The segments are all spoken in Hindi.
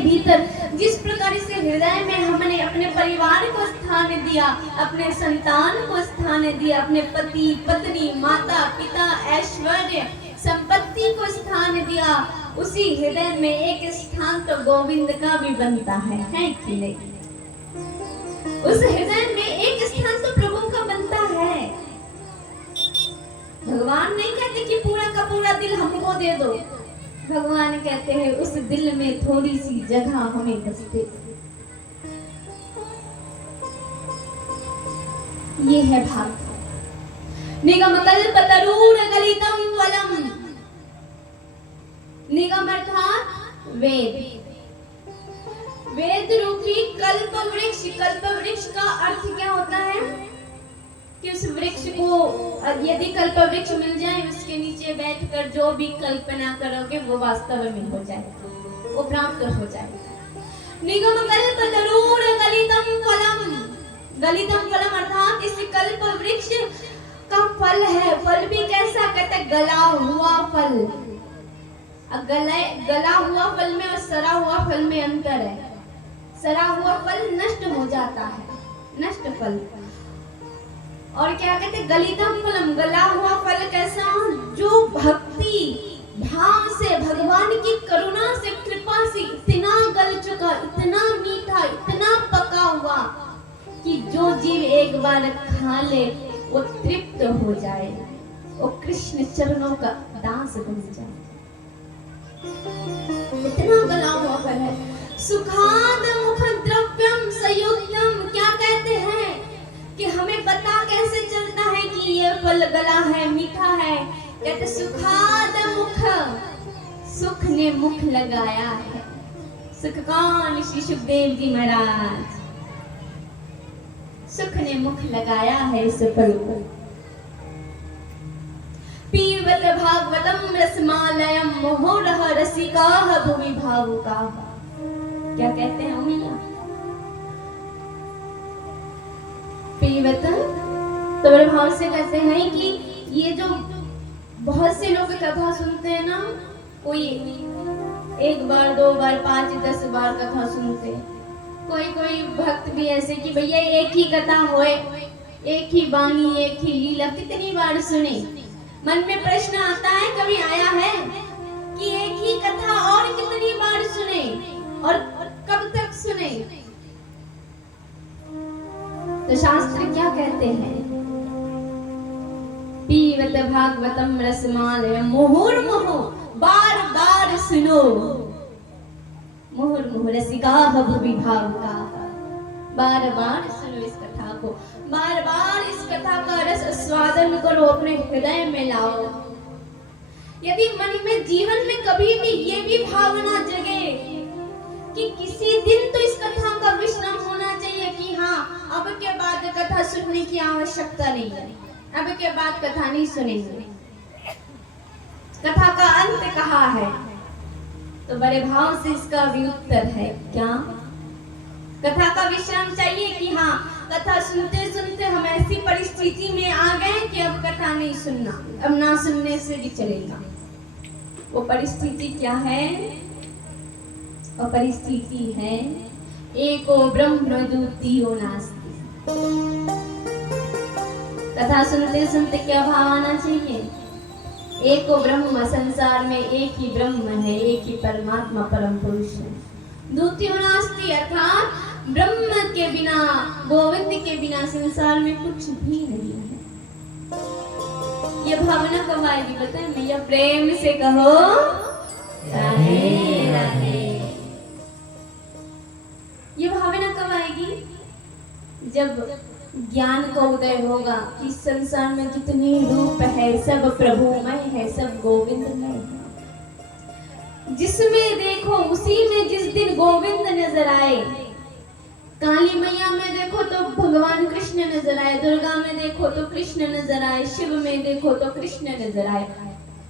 भीतर जिस प्रकार से हृदय में हमने अपने परिवार को स्थान दिया, अपने संतान को स्थान दिया, अपने पति पत्नी माता पिता ऐश्वर्य संपत्ति को स्थान दिया, उसी हृदय में एक स्थान तो गोविंद का भी बनता है कि नहीं? उस हृदय में एक स्थान तो प्रभु का बनता है। भगवान नहीं कहते कि पूरा का पूरा दिल हमको दे दो, भगवान कहते हैं उस दिल में थोड़ी सी जगह हमें बस दे दो। ये है भाव। निगम कल्पतरूर गलितम वलम, निगम अर्थात वेद, वेद रूपी कल्प वृक्ष। कल्प वृक्ष का अर्थ क्या होता है कि उस वृक्ष को यदि कल्प वृक्ष मिल जाए, उसके नीचे बैठकर जो भी कल्पना करोगे वो वास्तव में हो जाएगा, वो प्राप्त हो जाएगा। निगम कल्पतरूर गलितम फलम, गलितम फलम अर्थात इस कल्प वृक्ष का फल है। फल भी कैसा? कहते गला हुआ फल। गला हुआ फल में और सड़ा हुआ फल में अंतर है। सड़ा हुआ फल नष्ट हो जाता है, नष्ट फल। और क्या कहते? गलितम फलम, गला हुआ फल कैसा? जो भक्ति भाव से, भगवान की करुणा से, कृपा से इतना गल चुका, इतना मीठा, इतना पका हुआ कि जो जीव एक बार खा ले वो तृप्त हो जाए, वो कृष्ण चरणों का दास बन जाए। इतना गला हुआ फल है। सुखाद मुख द्रव्यम संयुक्तम, क्या कहते हैं कि हमें पता कैसे चलता है कि ये फल गला है, मीठा है? कहते सुखाद मुख, सुख ने मुख लगाया है। सुख कौन? श्री सुखदेव जी महाराज। सुख ने मुख लगाया है इस फल को। पीबत भागवतम रसमालयम मोहरह रसिकाः भुवि भावुकाः। क्या कहते हैं अम्मिया? पीबत तो बड़े भाव से कहते हैं कि ये जो बहुत से लोग कथा सुनते हैं ना, कोई एक बार, दो बार, 5, 10 बार कथा सुनते हैं। कोई भक्त भी ऐसे कि भैया एक ही कथा होए, एक ही बानी, एक ही लीला, कितनी बार सुने? मन में प्रश्न आता है, कभी आया है कि एक ही कथा और कितनी बार सुने और कब तक सुने? तो शास्त्र क्या कहते हैं? पीबत भागवतम रसमालयम मुहुर्मुहु, बार बार सुनो। मुहुर्मुहु रसिकाः भुवि भावुकाः, बार बार सुनो इस कथा को, बार बार इस कथा का रस स्वादन करो, अपने हृदय में लाओ। यदि मन में, जीवन में कभी भी ये भी भावना जगे कि किसी दिन तो इस कथा का विश्राम होना चाहिए कि हाँ, अब के बाद कथा सुनने की आवश्यकता नहीं है, अब के बाद कथा नहीं सुनेंगे, कथा का अंत कहाँ है? तो बड़े भाव से इसका भी उत्तर है क्या? कथा का विश्राम चाहिए कि हाँ, कथा सुनते सुनते हम ऐसी परिस्थिति में आ गए कि अब कथा नहीं सुनना, अब ना सुनने से भी चलेगा। वो परिस्थिति क्या है? वो परिस्थिति है एको ब्रह्म द्वितीयो नास्ति। कथा सुनते सुनते क्या भाव आना चाहिए? एको ब्रह्म, संसार में एक ही ब्रह्म है, एक ही परमात्मा परम पुरुष है। द्वितीयो नास्ति अर्थात ब्रह्म के बिना, गोविंद के बिना संसार में कुछ भी नहीं है। ये भावना कब आएगी बताए? मैया प्रेम से कहो राधे राधे। ये भावना कब आएगी? जब ज्ञान का उदय होगा कि संसार में कितने रूप है, सब प्रभुमय है, सब गोविंदमय है। जिसमें देखो उसी में जिस दिन गोविंद नजर आए, काली मैया में देखो तो भगवान कृष्ण नजर आए, दुर्गा में देखो तो कृष्ण नजर आए, शिव में देखो तो कृष्ण नजर आए,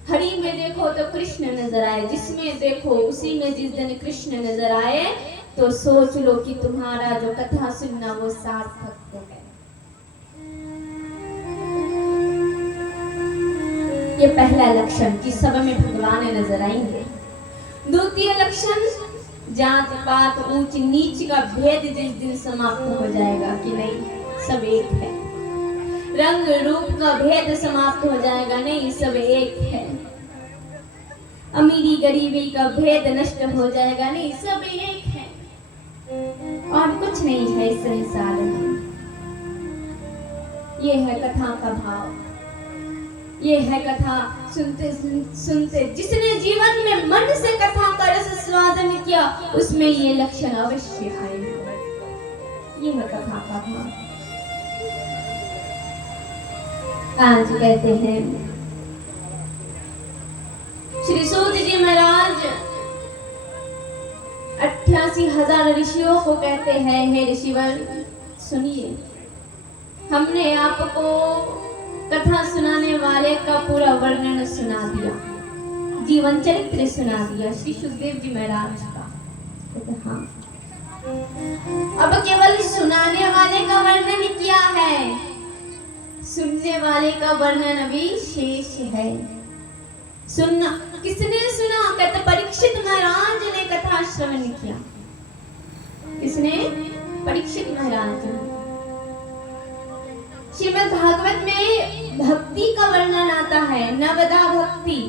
हरि में देखो तो कृष्ण नजर आए। जिसमें देखो उसी में जिस दिन कृष्ण नजर आए तो सोच लो कि तुम्हारा जो कथा सुनना वो सार्थक हो गया। ये पहला लक्षण कि सब में भगवान नजर आएंगे। द्वितीय लक्षण जात पात ऊंच नीच का भेद जिस दिन समाप्त हो जाएगा कि नहीं सब एक है, रंग रूप का भेद समाप्त हो जाएगा नहीं सब एक है, अमीरी गरीबी का भेद नष्ट हो जाएगा नहीं सब एक है, और कुछ नहीं है इस संसार में। ये है कथा का भाव, ये है कथा सुनते सुनते जिसने जीवन में मन से कथा का रस स्वादन किया उसमें ये लक्षण अवश्य आएगा। ये है कथा का भाव। आज कहते हैं श्री सूत जी महाराज 88,000 ऋषियों को कहते हैं, हे ऋषिवर सुनिए, हमने आपको कथा सुनाने वाले का पूरा वर्णन सुना दिया, जीवन चरित्र सुना दिया श्री सुखदेव जी महाराज का। हाँ, अब केवल सुनाने वाले का वर्णन किया है, सुनने वाले का वर्णन अभी शेष है। सुनना किसने सुना? कहते परीक्षित महाराज ने कथा श्रवण किया। किसने? परीक्षित महाराज। श्रीमद् भागवत में भक्ति का वर्णन आता है, नवदा भक्ति।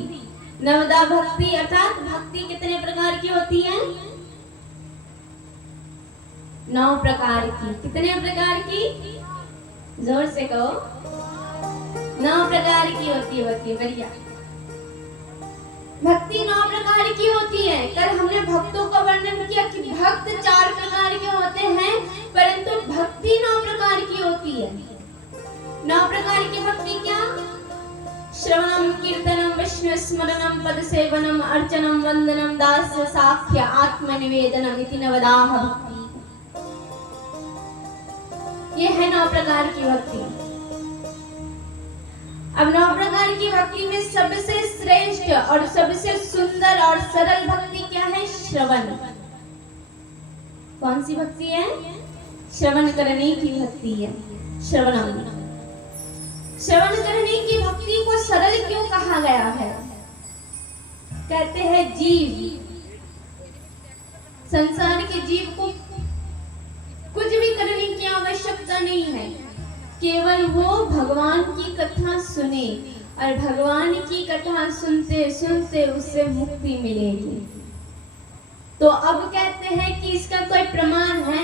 नवदा भक्ति अर्थात भक्ति कितने प्रकार की होती है? 9 प्रकार की। कितने प्रकार की? जोर से कहो। 9 प्रकार की होती है भक्ति। बढ़िया। भक्ति 9 प्रकार की होती है। कल हमने भक्तों का वर्णन किया कि भक्त 4 प्रकार के होते हैं, परंतु भक्ति 9 प्रकार की होती है। 9 प्रकार की भक्ति क्या? श्रवणम कीर्तनम विष्णु स्मरणम पद सेवनम अर्चनम वंदनम दास्य साख्य आत्मनिवेदनम इति नवदाह भक्ति। ये है 9 प्रकार की भक्ति। अब 9 प्रकार की भक्ति में सबसे श्रेष्ठ और सबसे सुंदर और सरल भक्ति क्या है? श्रवण। कौन सी भक्ति है? श्रवण करने की भक्ति है। श्रवणम। श्रवण करने की भक्ति को सरल क्यों कहा गया है? कहते हैं जीव, संसार के जीव को कुछ भी करने की आवश्यकता नहीं है, केवल वो भगवान की कथा सुने और भगवान की कथा सुनते सुनते उससे मुक्ति मिलेगी। तो अब कहते हैं कि इसका कोई प्रमाण है?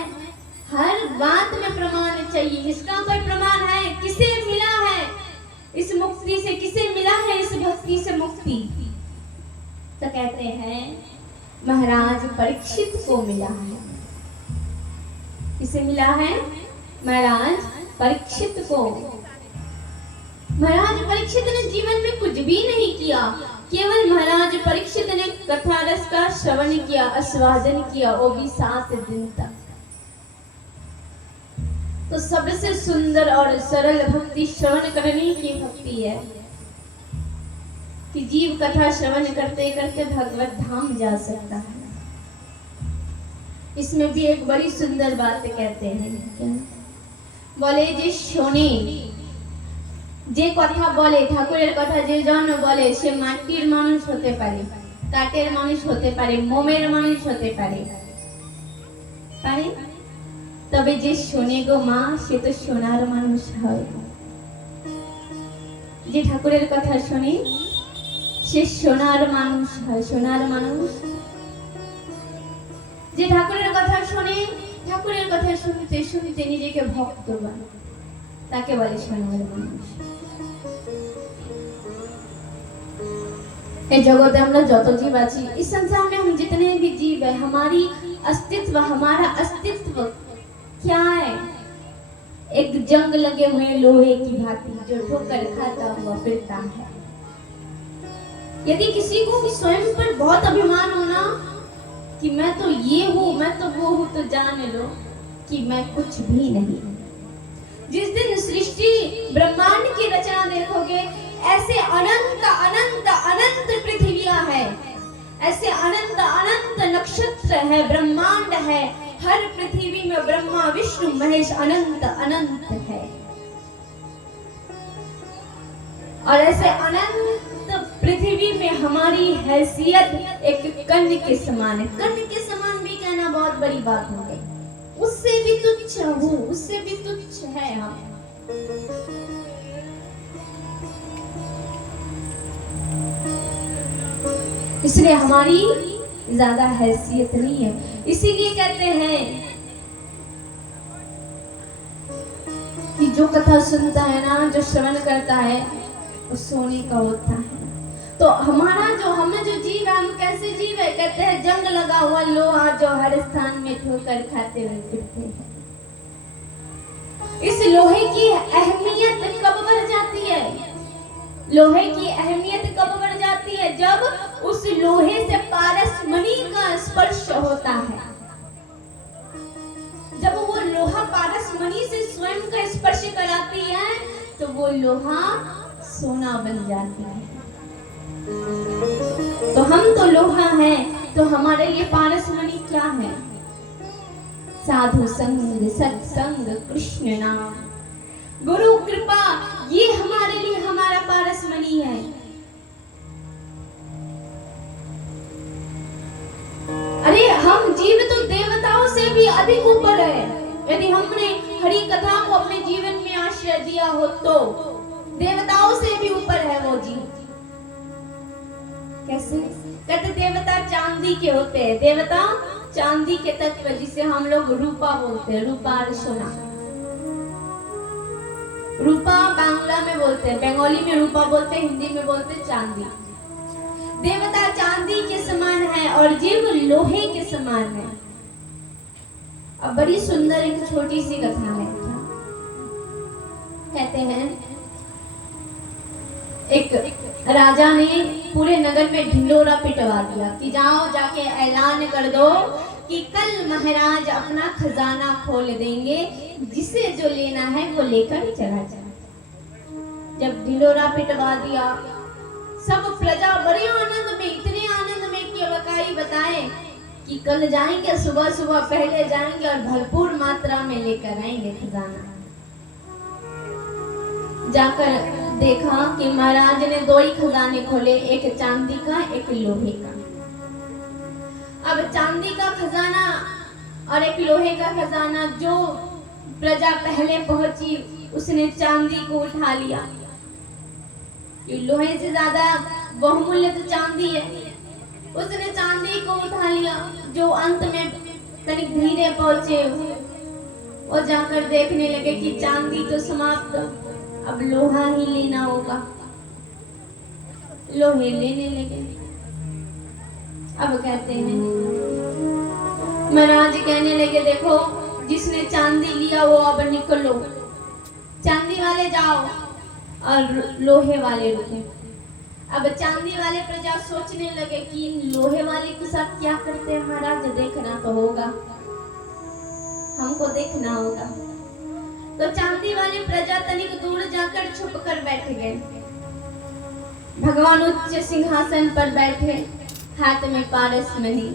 हर बात में प्रमाण चाहिए। इसका कोई प्रमाण है? किसे मिला है इस मुक्ति से? किसे मिला है इस भक्ति से मुक्ति? तो कहते हैं महाराज परीक्षित को मिला है। किसे मिला है? महाराज परीक्षित को। महाराज परीक्षित ने जीवन में कुछ भी नहीं किया, केवल महाराज परीक्षित ने कथा रस का श्रवण किया, आस्वादन किया, वो भी 7 दिन तक। तो सबसे सुंदर और सरल भक्ति श्रवण करने की भक्ति है कि जीव कथा श्रवण करते करते भगवत धाम जा सकता है। इसमें भी एक बड़ी सुंदर बात कहते हैं, क्या बोले? जे शोने जे कथा बोले ठाकुरेर कथा जे जन बोले से माटिर मानुष होते पारे, काटेर मानुष होते पारे, मोमेर मानुष होते पारे, तबे जे शोने गो मा से तो सोनार मानुष है। जे ठाकुरेर कथा शोने से सोनार मानुष है। सोनार मानुष जे ठाकुरेर कथा शोने, ठाकुरेर कथा শুনতে শুনতে নিজেকে ভক্ত বানায়, তাকে বলে সোনার মানুষ। এই জগতে আমরা যত জীব আছি, इस संसार में हम जितने भी जीव है, हमारी अस्तित्व, हमारा अस्तित्व क्या है? एक जंग लगे हुए लोहे की भांति जो ठोकर खाता हुआ फिरता है। यदि किसी को स्वयं पर बहुत अभिमान होना कि मैं तो ये हूँ, मैं तो वो हूँ, तो जान लो कि मैं कुछ भी नहीं। जिस दिन सृष्टि ब्रह्मांड की रचना देखोगे, ऐसे अनंत अनंत अनंत पृथ्वियां है, ऐसे अनंत अनंत नक्षत्र है, ब्रह्मांड है। हर पृथ्वी में ब्रह्मा विष्णु महेश अनंत अनंत है। और ऐसे अनंत पृथ्वी में हमारी हैसियत एक कण के समान है। कण के समान भी बहुत बड़ी बात हो गई। उससे भी तुच्छ हूँ, उससे भी तुच्छ है हम। इसलिए हमारी ज्यादा हैसियत नहीं है। इसीलिए कहते हैं कि जो कथा सुनता है ना, जो श्रवण करता है, वो सोने का होता है। तो हमारा जो हमें जो जीव है, हम कैसे जीव है? कहते हैं जंग लगा हुआ लोहा जो हर स्थान में ठोकर खाते हुए फिरते हैं। इस लोहे की अहमियत कब बढ़ जाती है? लोहे की अहमियत कब बढ़ जाती है? जब उस लोहे से पारसमणि का स्पर्श होता है। जब वो लोहा पारसमणि से स्वयं का स्पर्श कराती है तो वो लोहा सोना बन जाती है। तो हम तो लोहा है, तो हमारे लिए पारसमणि क्या है? साधु संग, सत्संग, कृष्ण नाम, गुरु कृपा, ये हमारे लिए हमारा पारसमणि है। अरे हम जीव तो देवताओं से भी अधिक ऊपर है। यदि हमने हरि कथा को अपने जीवन में आश्रय दिया हो तो देवताओं से भी ऊपर है वो जीव। कैसे? कहते देवता चांदी के होते हैं। देवता चांदी के तत्व, जिसे हम लोग रूपा बोलते हैं, रूपा सोना। रूपा बांग्ला में बोलते हैं, बंगाली में रूपा बोलते हैं, हिंदी में बोलते हैं चांदी। देवता चांदी के समान है और जीव लोहे के समान है। अब बड़ी सुंदर एक छोटी सी कथा है। कहते हैं एक राजा ने पूरे नगर में ढिंडोरा पिटवा दिया कि जाओ जाके ऐलान कर दो कि कल महाराज अपना खजाना खोल देंगे, जिसे जो लेना है वो लेकर चला जाए। जब ढिंडोरा पिटवा दिया, सब प्रजा बड़े आनंद में, इतने आनंद में कि वकाई बताए कि कल जाएंगे, सुबह सुबह पहले जाएंगे और भरपूर मात्रा में लेकर आएंगे खजाना। जाकर देखा कि महाराज ने दो ही खजाने खोले, एक चांदी का, एक लोहे का। अब चांदी का खजाना और एक लोहे का खजाना, जो प्रजा पहले पहुंची उसने चांदी को उठा लिया। लोहे से ज्यादा बहुमूल्य तो चांदी है, उसने चांदी को उठा लिया। जो अंत में तनिक धीरे पहुंचे और जाकर देखने लगे कि चांदी तो समाप्त, अब लोहा ही लेना होगा। लोहे लेने लगे। अब कहते हैं महाराज कहने लगे देखो, जिसने चांदी लिया वो अब निकलो, चांदी वाले जाओ और लोहे वाले रुके। अब चांदी वाले प्रजा सोचने लगे कि इन लोहे वाले के साथ क्या करते हैं महाराज, देखना तो होगा, हमको देखना होगा। तो चांदी वाले प्रजा तनिक दूर जाकर छुप कर बैठ गए। भगवान उच्च सिंहासन पर बैठे, हाथ में पारसमणि,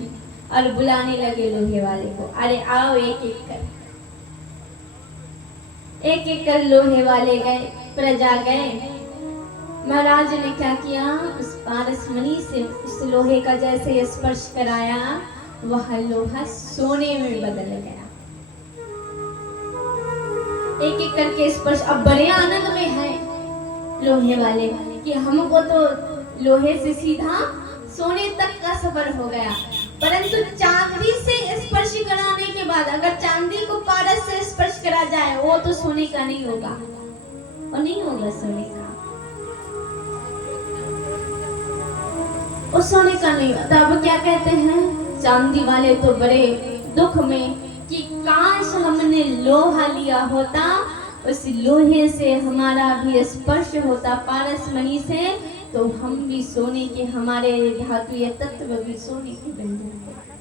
और बुलाने लगे लोहे वाले को, अरे आओ एक एक कर। एक एक कर लोहे वाले गए, प्रजा गए। महाराज ने क्या किया, उस पारसमणि से उस लोहे का जैसे स्पर्श कराया, वह लोहा सोने में बदल गया। एक एक करके स्पर्श। अब बड़े आनंद में है लोहे वाले कि हमको तो लोहे से सीधा सोने तक का सफर हो गया, परंतु चांदी से स्पर्श कराने के बाद अगर चांदी को पारस से स्पर्श करा जाए, वो तो सोने का नहीं होगा, वो नहीं होगा सोने का, वो सोने का नहीं होता। अब क्या कहते हैं चांदी वाले तो बड़े दुख में कि काश हमने लोहा लिया होता, उस लोहे से हमारा भी स्पर्श होता पारसमणि से, तो हम भी सोने के, हमारे धातुय तत्व भी सोने के बन जाते।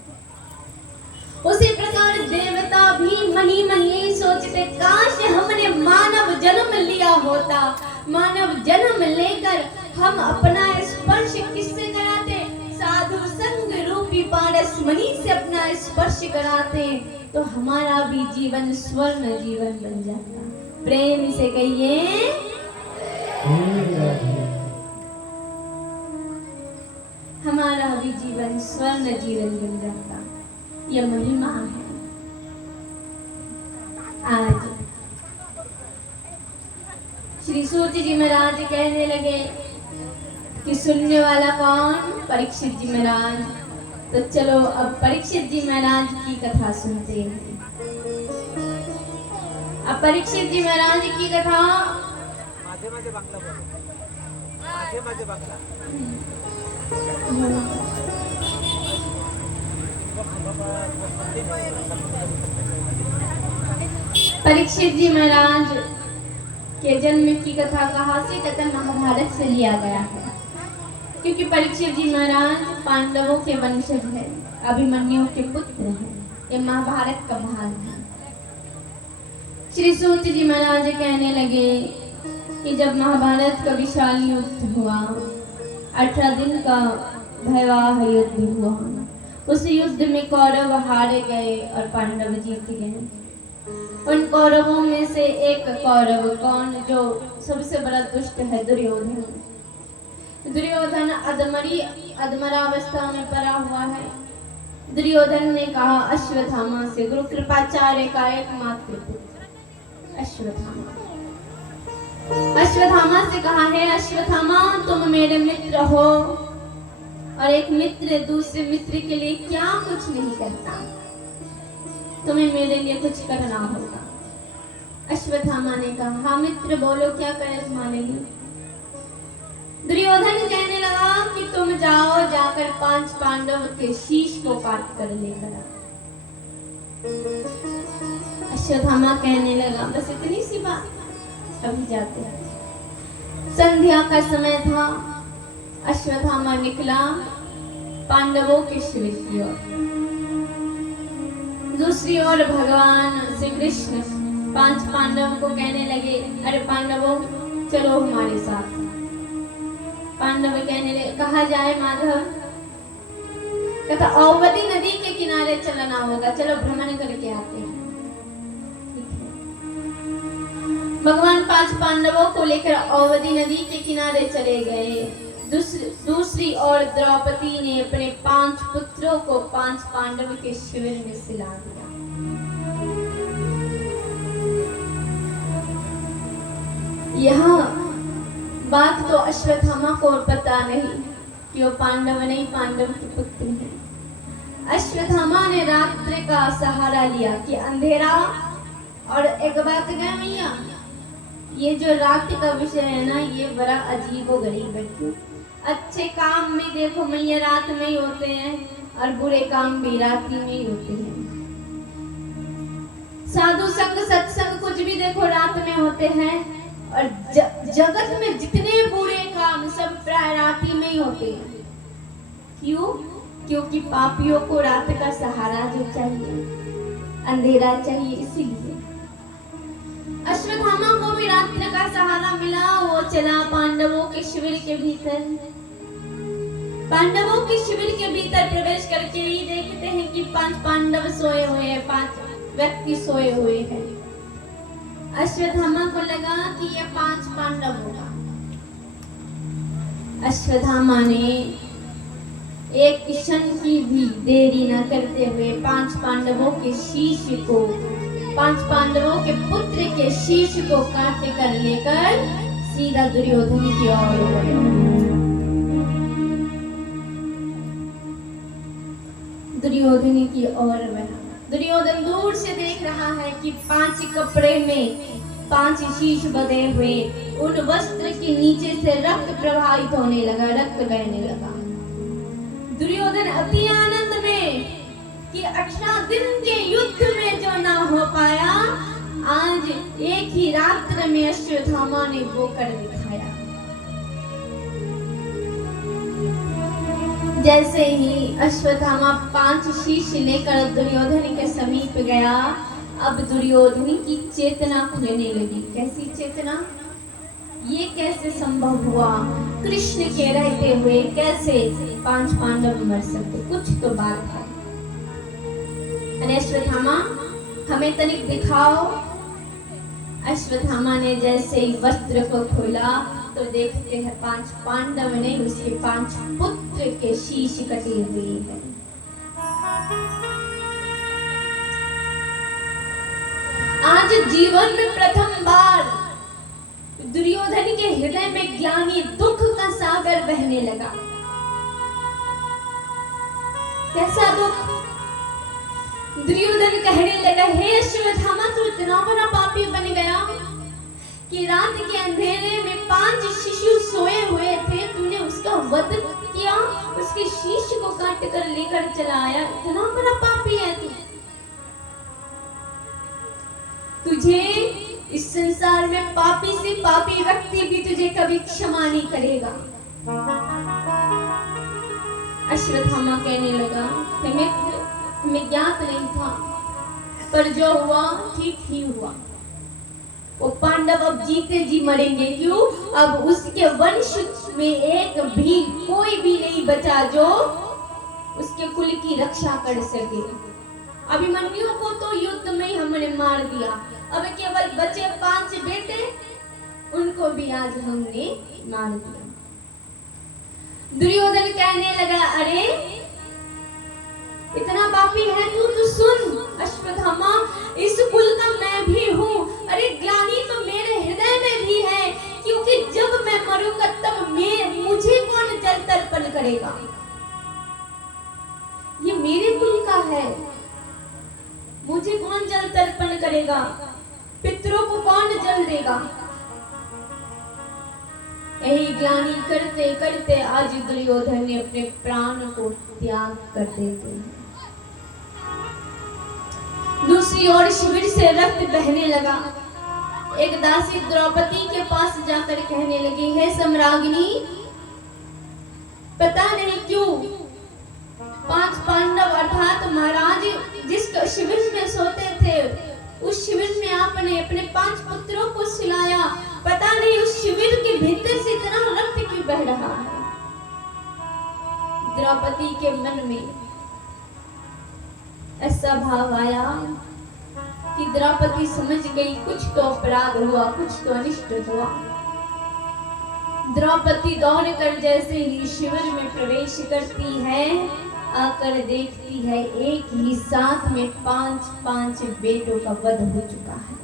उसी प्रकार देवता भी मनी मन यही सोचते, काश हमने मानव जन्म लिया होता, मानव जन्म लेकर हम अपना स्पर्श किससे कराते, साधु संग रूपी पारसमणि से अपना स्पर्श कराते, तो हमारा भी जीवन स्वर्ण जीवन बन जाता। प्रेम से कहिए, हमारा भी जीवन स्वर्ण जीवन बन जाता। ये महिमा है। आज श्री सूत जी महाराज कहने लगे कि सुनने वाला कौन? परीक्षित जी महाराज। तो चलो अब परीक्षित जी महाराज की कथा सुनते हैं। अब परीक्षित जी महाराज की कथा परीक्षित जी महाराज के जन्म की कथा कहाँ से? कथा महाभारत से लिया गया है, क्योंकि परीक्षित जी महाराज पांडवों के वंशज हैं, अभिमन्यु के पुत्र हैं। ये महाभारत का भाग है। श्री सूत जी महाराज कहने लगे कि जब महाभारत का विशाल युद्ध हुआ, 18 दिन का भयावह युद्ध हुआ, उस युद्ध में कौरव हारे गए और पांडव जीत गए। उन कौरवों में से एक कौरव कौन? जो सबसे बड़ा दुष्ट है, दुर्योधन। दुर्योधन अधमरावस्था में पड़ा हुआ है। दुर्योधन ने कहा अश्वत्थामा से, गुरु कृपाचार्य का एकमात्र पुत्र अश्वत्थामा, अश्वत्थामा से कहा है, अश्वत्थामा तुम मेरे मित्र हो और एक मित्र दूसरे मित्र के लिए क्या कुछ नहीं करता, तुम्हें मेरे लिए कुछ करना होगा। अश्वत्थामा ने कहा हाँ मित्र, बोलो क्या करें तुम्हारे लिए। दुर्योधन कहने लगा कि तुम जाओ, जाकर 5 पांडव के शीश को काट कर लेकर आओ। अश्वत्थामा कहने लगा बस इतनी सी बात, अभी जाते हैं। संध्या का समय था। अश्वत्थामा निकला पांडवों के शिविर की ओर। दूसरी ओर भगवान श्री कृष्ण 5 पांडवों को कहने लगे अरे पांडवों चलो हमारे साथ। पांडव कहने लगे कहा जाए माधव? कहता औवती नदी के किनारे चलना होगा, चलो भ्रमण करके आते हैं। भगवान 5 पांडवों को लेकर औवती नदी के किनारे चले गए। दूसरी ओर द्रौपदी ने अपने 5 पुत्रों को 5 पांडव के शिविर में सिला दिया। यहाँ बात तो अश्वत्थामा को पता नहीं कि वो पांडव नहीं, पांडव के पुत्र हैं। अश्वत्थामा ने रात्रि का सहारा लिया कि अंधेरा। और एक बात है मैया, ये जो रात का विषय है ना, ये बड़ा अजीबोगरीब है। अच्छे काम में देखो मैया रात में ही होते हैं और बुरे काम भी रात में ही होते हैं। साधु संग सत्संग कुछ भी देखो रात में होते हैं और जगत में जितने बुरे काम सब प्राय रात्रि में ही होते हैं। क्यों? क्योंकि पापियों को रात का सहारा जो चाहिए, अंधेरा चाहिए, इसीलिए अश्वत्थामा को भी रात्रि का सहारा मिला। वो चला पांडवों के शिविर के भीतर। पांडवों के शिविर के भीतर प्रवेश करके ही देखते हैं कि 5 पांडव सोए हुए हैं, 5 व्यक्ति सोए हुए हैं। अश्वत्थामा को लगा कि ये 5 पांडव होगा। अश्वत्थामा ने एक क्षण की भी देरी न करते हुए 5 पांडवों के शीश को, 5 पांडवों के पुत्र के शीश को काट कर लेकर सीधा दुर्योधन की ओर गया। दुर्योधन की ओर बढ़ा। दुर्योधन दूर से देख रहा है कि 5 कपड़े में 5 शीश बंधे हुए, उन वस्त्र के नीचे से रक्त प्रवाहित होने लगा, रक्त बहने लगा। दुर्योधन अति आनंद में कि 18 दिन के युद्ध में जो ना हो पाया, आज एक ही रात्र में अश्वत्थामा ने वो कर दिखाया। जैसे ही अश्वत्थामा 5 शीश लेकर दुर्योधन के समीप गया, अब दुर्योधन की चेतना खुलने लगी। कैसी चेतना? ये कैसे संभव हुआ? कृष्ण के रहते हुए कैसे 5 पांडव मर सकते? कुछ तो बात है। अरे अश्वत्थामा हमें तनिक दिखाओ। अश्वत्थामा ने जैसे ही वस्त्र को खोला तो देखते हैं 5 पांडव ने उसके 5 पुत्र के शीश कटे हुए हैं। आज जीवन में प्रथम बार दुर्योधन के हृदय में ज्ञानी दुख का सागर बहने लगा। कैसा दुख? दुर्योधन कहने लगा, हे अश्वत्थामा, तू इतना बड़ा पापी बन गया कि रात के अंधेरे में 5 शिशु सोए हुए थे, तूने उसका वध किया, उसके शीश को काट कर लेकर चला आया। इतना बड़ा पापी है तू। तुझे इस संसार में पापी से पापी व्यक्ति भी तुझे कभी क्षमा नहीं करेगा। अश्वत्थामा कहने लगा, हमें ज्ञात नहीं था, पर जो हुआ ठीक ही हुआ। वो पांडव अब जीते जी मरेंगे। क्यों? अब उसके वंश में एक भी कोई भी नहीं बचा जो उसके कुल की रक्षा कर सके। अभिमन्यु को तो युद्ध में हमने मार दिया, अब केवल बचे 5 बेटे, उनको भी आज हमने मार दिया। दुर्योधन कहने लगा, अरे इतना पापी है तू सुन अश्वत्थामा, इस कुल का मैं भी हूँ। अरे ज्ञानी तो मेरे हृदय में भी है, क्योंकि जब मैं मरूंगा तब मुझे कौन जल तर्पण करेगा? ये मेरे कुल का है, मुझे कौन जल तर्पण करेगा? पितरों को कौन जल देगा? यही ज्ञानी करते करते आज दुर्योधन ने अपने प्राण को त्याग कर देते हैं। दूसरी ओर शिविर से रक्त बहने लगा। एक दासी द्रौपदी के पास जाकर कहने लगी, हे सम्राज्ञी, पता नहीं क्यों 5 पांडव अर्थात महाराज जिस शिविर में सोते थे, उस शिविर में आपने अपने 5 पुत्रों को सुलाया। पता नहीं उस शिविर के भीतर से इतना रक्त क्यों बह रहा है? द्रौपदी के मन में ऐसा भाव आया कि द्रौपदी समझ गई कुछ तो अपराध हुआ, कुछ तो अनिष्ट हुआ। द्रौपदी दौड़ कर जैसे ही शिविर में प्रवेश करती है, आकर देखती है एक ही साथ में 5 बेटों का वध हो चुका है।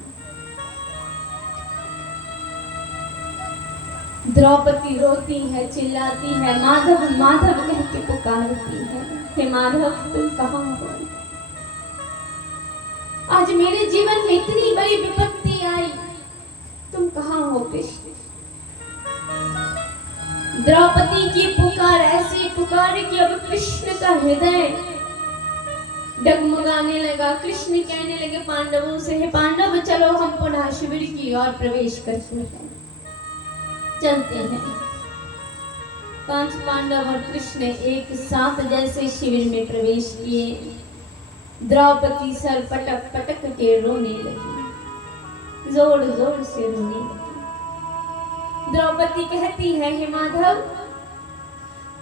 द्रौपदी रोती है, चिल्लाती है, माधव माधव कह के पुकारती है, हे माधव तुम कहाँ हो? आज मेरे जीवन में इतनी बड़ी विपत्ति आई, तुम कहाँ हो कृष्ण? द्रौपदी की पुकार ऐसी पुकार कि अब कृष्ण का हृदय डगमगाने लगा। कृष्ण कहने लगे पांडवों से, हे पांडव चलो हम पुनः शिविर की ओर प्रवेश करते हैं, चलते हैं। 5 पांडव और कृष्ण एक साथ जैसे शिविर में प्रवेश किए, द्रौपदी सर पटक पटक के रोने लगी, जोर जोर से रोने लगी। द्रौपदी कहती है, हे माधव,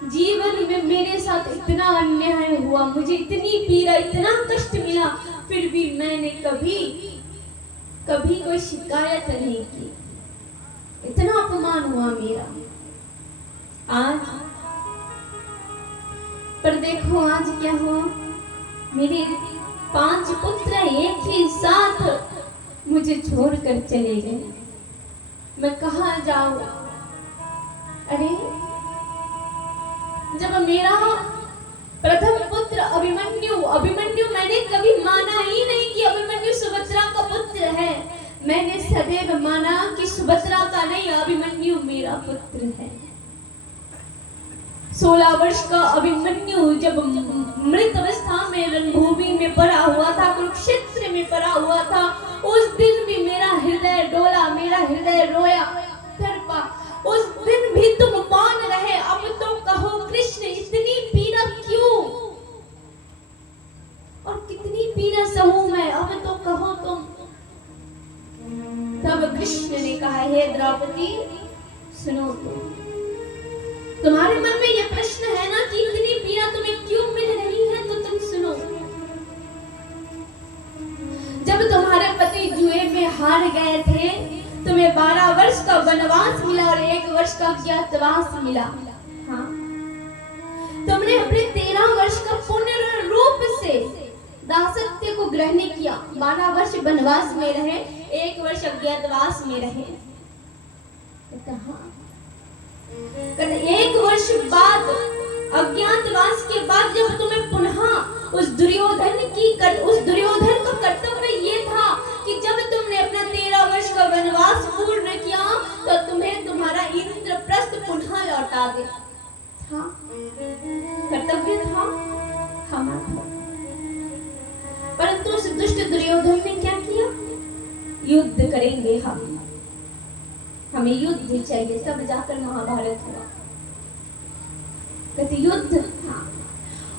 जीवन में मेरे साथ इतना अन्याय हुआ, मुझे इतनी पीड़ा, इतना कष्ट मिला, फिर भी मैंने कभी कोई शिकायत नहीं की। इतना अपमान हुआ मेरा आज, पर देखो आज क्या हुआ, मेरे 5 पुत्र एक ही साथ मुझे छोड़कर चले गए, मैं कहाँ जाऊं? अरे जब मेरा प्रथम पुत्र अभिमन्यु मैंने कभी माना ही नहीं कि अभिमन्यु सुभद्रा का पुत्र है। मैंने सदैव माना कि सुभद्रा का नहीं, अभिमन्यु मेरा पुत्र है। 16 वर्ष का अभिमन्यु जब मृत अवस्था में रणभूमि में पड़ा हुआ था, कुरुक्षेत्र में पड़ा हुआ था, उस दिन भी मेरा हृदय डोला, मेरा हृदय रोया, तड़पा। उस दिन भी तुम मौन रहे, अब तो कहो कृष्ण इतनी पीड़ा क्यों? और कितनी पीड़ा सहूं मैं, अब तो कहो तुम। तब कृष्ण ने कहा, हे द्रौपदी सुनो, तुम्हारे मन में यह प्रश्न है ना कि इतनी पीड़ा तुम्हें क्यों मिल रही है, तो तुम सुनो। जब तुम्हारे पति जुए में हार गए थे, तुम्हें 12 वर्ष का वनवास मिला और 1 वर्ष का अज्ञातवास मिला। हाँ, तुमने अपने 13 वर्ष का पुनर्रूप से दासत्व को ग्रहण किया, 12 वर्ष वनवास में रहे, 1 वर्ष अज्ञातवास में रहे। कहते 1 वर्ष बाद अज्ञातवास के बाद जब तुम्हें पुनः उस दुर्योधन का कर्तव्य ये था कि जब तुमने अपना 13 वर्ष का वनवास पूर्ण किया तो तुम्हें तुम्हारा इंद्रप्रस्थ पुनः लौटा दे। हाँ, कर्तव्य था हमारा। परंतु उस दुष्ट दुर्योधन ने क्या किया? युद्ध करेंगे हमें युद्ध चाहिए, तब जाकर महाभारत हुआ। कहते युद्ध। हाँ,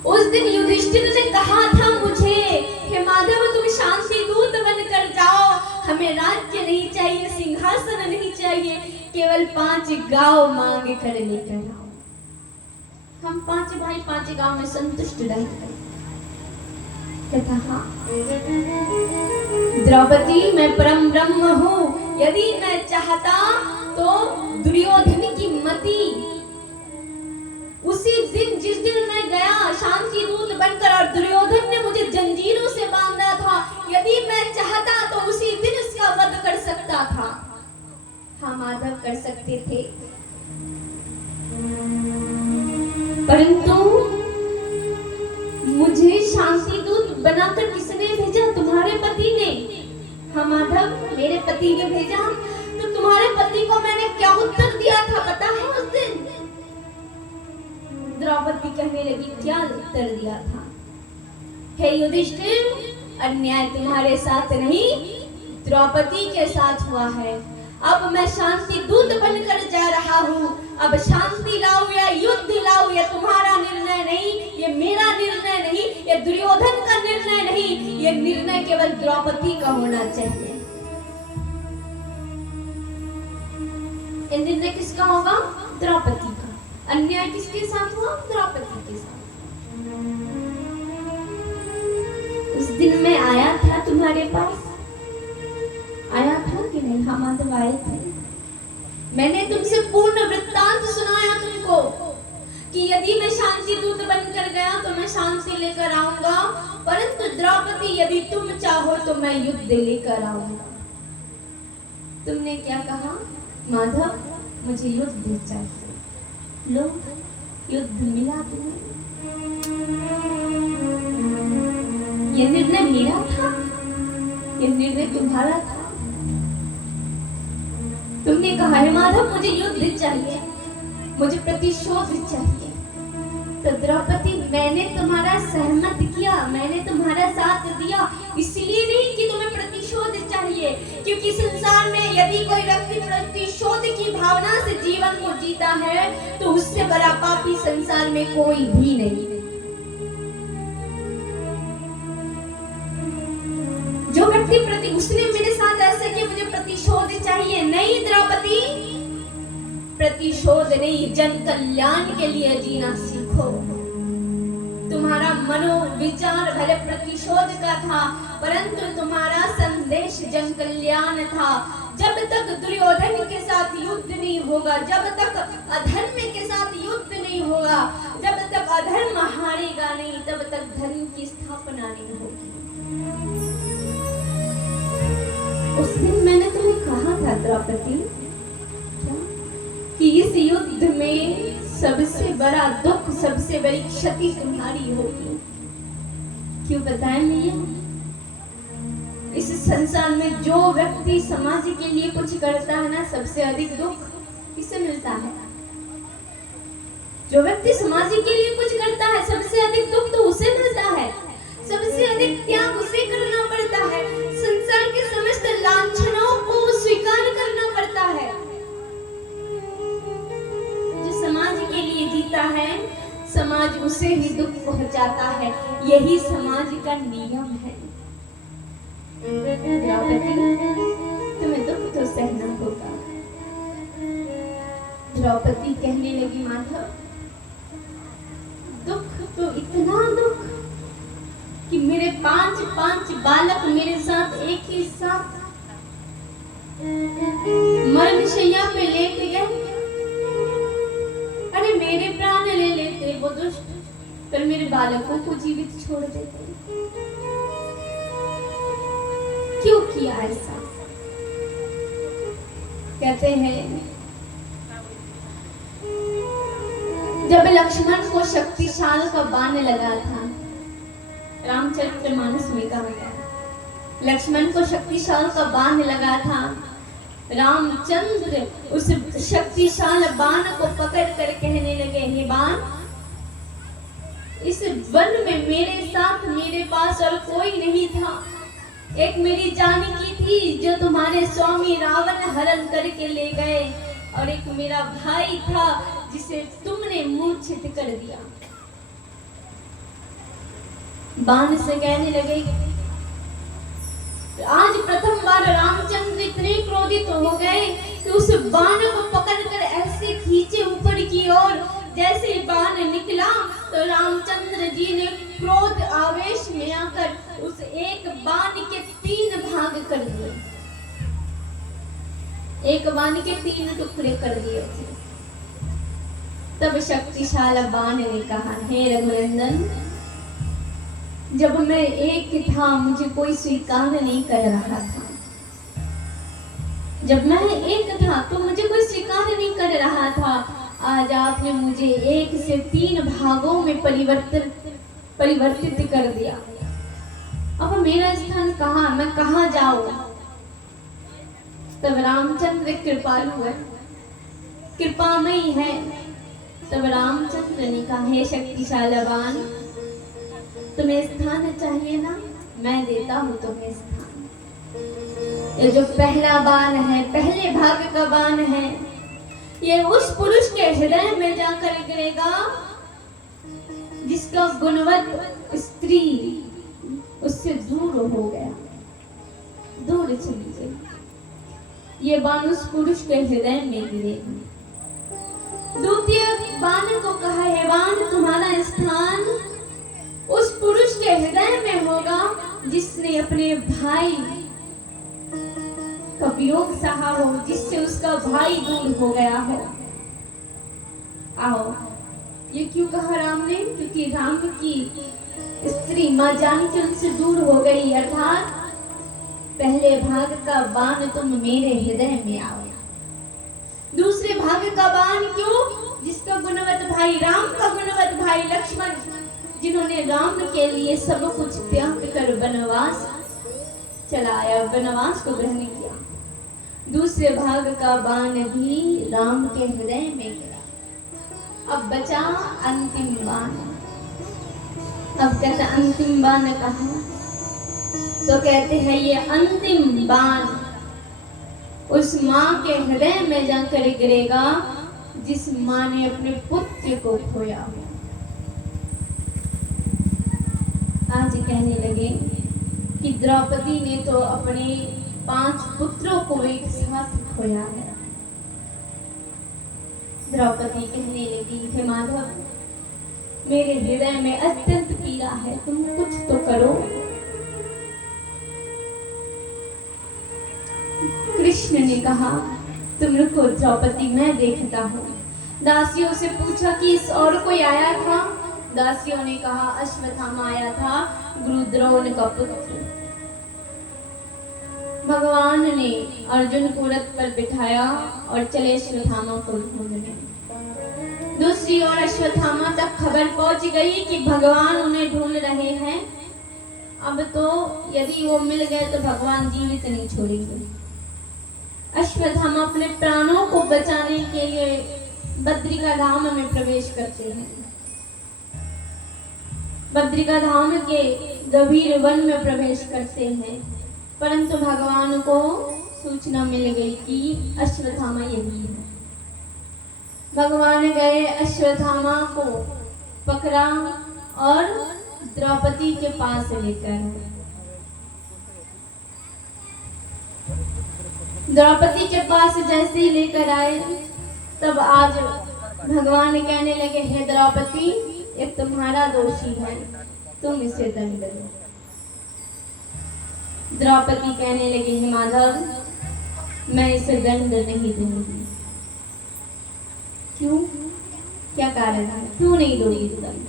उस दिन युधिष्ठिर ने कहा था मुझे, हे माधव तुम शांति दूत बनकर जाओ, हमें राज्य नहीं चाहिए, सिंहासन नहीं चाहिए, केवल 5 गांव मांग कर लेकर आओ। हम 5 भाई 5 गांव में संतुष्ट रहेंगे। कहता हाँ, द्रौपदी मैं परम ब्रह्म हूँ, यदि मैं चाहता तो दुर्योधन की मति उसी दिन जिस दिन मैं गया शांति दूत बनकर और दुर्योधन ने मुझे जंजीरों से बांधा था, यदि मैं चाहता तो उसी दिन उसका वध कर सकता था। हाँ माधव, कर सकते थे, परंतु मुझे शांति दूत बनाकर किसने भेजा? तुम्हारे पति ने। हाँ माधव, मेरे पति ने भेजा। तो तुम्हारे पति को मैंने क्या उत्तर दिया था पता है उस दिन? द्रौपदी कहने लगी, क्या उत्तर दिया था? हे युधिष्ठिर, अन्याय तुम्हारे साथ नहीं द्रौपदी के साथ हुआ है। अब मैं शांति दूत बनकर जा रहा हूँ। अब शांति लाओ या युद्ध लाओ, ये तुम्हारा निर्णय नहीं, ये मेरा निर्णय नहीं, ये दुर्योधन का निर्णय नहीं, ये निर्णय केवल द्रौपदी का होना चाहिए। ये निर्णय किसका होगा? द्रौपदी का। अन्याय किसके साथ हुआ? द्रौपदी के साथ। उस दिन मैं आया था तुम्हारे पास, आया था कि नहीं? हम माधव आए थे। मैंने तुमसे पूर्ण वृत्तांत सुनाया तुमको कि यदि मैं शांति दूत बनकर गया तो मैं शांति लेकर आऊंगा, परंतु द्रौपदी यदि तुम चाहो तो मैं युद्ध लेकर आऊंगा। तुमने क्या कहा? माधव मुझे युद्ध चाहिए। लो, युद्ध मिला तुम्हें। ये निर्णय मेरा था, ये निर्णय तुम्हारा था। तुमने कहा है माधव मुझे युद्ध चाहिए, मुझे प्रतिशोध चाहिए। तो द्रौपदी मैंने तुम्हारा सहमत किया, मैंने तुम्हारा साथ दिया, इसलिए नहीं कि तुम्हें प्रतिशोध चाहिए, क्योंकि संसार में यदि कोई व्यक्ति प्रतिशोध की भावना से जीवन को जीता है तो उससे बड़ा पापी संसार में कोई भी नहीं। जो व्यक्ति उसने मेरे साथ ऐसे कि मुझे प्रतिशोध चाहिए, नहीं द्रौपदी, प्रतिशोध नहीं, जन कल्याण के लिए जीना सीखो। तुम्हारा मनोविचार भले प्रतिशोध का था, परंतु तुम्हारा संदेश जन कल्याण था। जब तक दुर्योधन के साथ युद्ध नहीं होगा, जब तक अधर्म के साथ युद्ध नहीं होगा, जब तक अधर्म हारेगा नहीं, तब तक धर्म की स्थापना नहीं होगी। उस दिन मैंने तुम्हें कहा था द्रौपदी कि इस युद्ध में सबसे बड़ा दुख, सबसे बड़ी क्षति तुम्हारी होगी। क्यों बताएं मैं? इस संसार में जो व्यक्ति समाज के लिए कुछ करता है ना, सबसे अधिक दुख किसे मिलता है? जो व्यक्ति समाज के लिए कुछ करता है सबसे अधिक दुख तो उसे मिलता है, सबसे अधिक त्याग उसे करना पड़ता है, संसार के समस्त लांछनों को स्वीकार करना पड़ता है। जो समाज के लिए जीता है, समाज उसे ही दुख पहुंचाता है, यही समाज का नियम है। द्रौपदी, तुम्हें दुख तो सहना होगा। द्रौपदी कहने लगी, माधव दुख तो इतना दुख कि मेरे 5 बालक मेरे साथ एक ही साथ मरणशैया पे लेट गए। अरे मेरे प्राण ले लेते वो दुष्ट, पर मेरे बालकों को जीवित छोड़ देते? क्यों किया ऐसा? कहते हैं जब लक्ष्मण को शक्तिशाल का बाण लगा था, रामचरितमानस में कहा गया, लक्ष्मण को शक्तिशाल का बाण लगा था, रामचंद्र उस शक्तिशाल बाण को पकड़ कर कहने लगे, हे बाण, इस वन में मेरे साथ मेरे पास और कोई नहीं था। एक मेरी जानकी थी जो तुम्हारे स्वामी रावण हरण करके ले गए, और एक मेरा भाई था जिसे तुमने मूर्छित कर दिया। बाण से कहने लगे, आज प्रथम बार रामचंद्र इतने क्रोधित हो गए कि उस बाण को पकड़कर ऐसे खींचे ऊपर की ओर। जैसे बाण निकला तो रामचंद्र जी ने क्रोध आवेश में आकर उस एक बाण के 3 भाग कर दिए, एक बाण के 3 टुकड़े कर दिए थे। तब शक्तिशाली बाण ने कहा, हे रघुनंदन, जब मैं एक था मुझे कोई स्वीकार नहीं कर रहा था। जब मैं एक था तो मुझे कोई स्वीकार नहीं कर रहा था। आज आपने मुझे 1 से 3 भागों में परिवर्तित कर दिया। अब मेरा स्थान कहाँ, मैं कहाँ जाऊं? तब रामचंद्र कृपालु है, कृपामयी है। तब रामचंद्र ने कहा, हे शक्तिशाली बाण, तुम्हें स्थान चाहिए ना, मैं देता हूँ तुम्हें स्थान। ये जो पहला बाण है, पहले भाग का बाण है, ये उस पुरुष के हृदय में जाकर गिरेगा जिसका गुणवत स्त्री उससे दूर हो गया, दूर चली गई। ये बाण उस पुरुष के हृदय में गिरेगा। द्वितीय बाण को कहा, हे बाण, तुम्हारा स्थान उस पुरुष के हृदय में होगा जिसने अपने भाई का वियोग सहा हो, जिससे उसका भाई दूर हो गया हो। आओ, ये क्यों कहा राम ने? क्योंकि राम की स्त्री मां जानकी उनसे दूर हो गई, अर्थात पहले भाग का बाण तुम मेरे हृदय में आओ। दूसरे भाग का बाण क्यों? जिसका गुणवत भाई, राम का गुणवत भाई लक्ष्मण, जिन्होंने राम के लिए सब कुछ त्याग कर वनवास चलाया, वनवास को ग्रहण किया। दूसरे भाग का बाण भी राम के हृदय में गिरा। अब बचा अंतिम बाण। अब कहते अंतिम बाण कहा, तो कहते हैं ये अंतिम बाण उस माँ के हृदय में जाकर गिरेगा जिस माँ ने अपने पुत्र को खोया हो। आज कहने लगे कि द्रौपदी ने तो अपने 5 पुत्रों को एक साथ खोया है। द्रौपदी कहने लगी, हे माधव, मेरे हृदय में अत्यंत पीड़ा है, तुम कुछ तो करो। कृष्ण ने कहा, तुम रुको द्रौपदी, मैं देखता हूँ। दासियों से पूछा कि इस और कोई आया था? दासियों ने कहा, अश्वत्थामा आया था, गुरुद्रोण का पुत्र। भगवान ने अर्जुन को रथ पर बिठाया और चले अश्वत्थामा को ढूंढने। दूसरी ओर अश्वत्थामा तक खबर पहुंच गई कि भगवान उन्हें ढूंढ रहे हैं। अब तो यदि वो मिल गए तो भगवान जीवित नहीं छोड़ेंगे। अश्वत्थामा अपने प्राणों को बचाने के लिए बद्रिका धाम में प्रवेश करते हैं। बद्रिका धाम के गंभीर वन में प्रवेश करते हैं, परंतु भगवान को सूचना मिल गई कि अश्वत्थामा यही है। भगवान गए, अश्वत्थामा को पकड़ा और द्रौपदी के पास लेकर द्रौपदी के पास जैसे ही लेकर आए, तब आज भगवान कहने लगे, हे द्रौपदी, ये तुम्हारा दोषी है, तुम इसे दंड दो। द्रौपदी कहने लगी, हे माधव, मैं इसे दंड नहीं दूंगी। क्यों? क्या कारण है? क्यों नहीं दोगी दंड?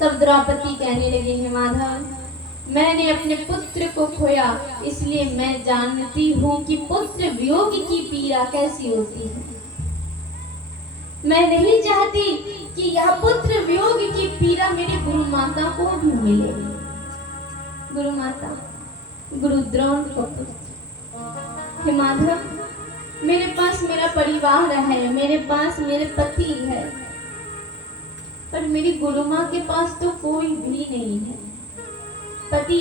तब द्रौपदी कहने लगी, हे माधव, मैंने अपने पुत्र को खोया, इसलिए मैं जानती हूँ कि पुत्र वियोग की पीड़ा कैसी होती है। मैं नहीं चाहती कि यह पुत्र वियोग की पीड़ा मेरी गुरु माता को भी मिले। गुरु माता, गुरु द्रोण को पुत्र। हे माधव, मेरे पास मेरा परिवार है, मेरे पास मेरे पति है, पर मेरी गुरु माँ के पास तो कोई भी नहीं है। पति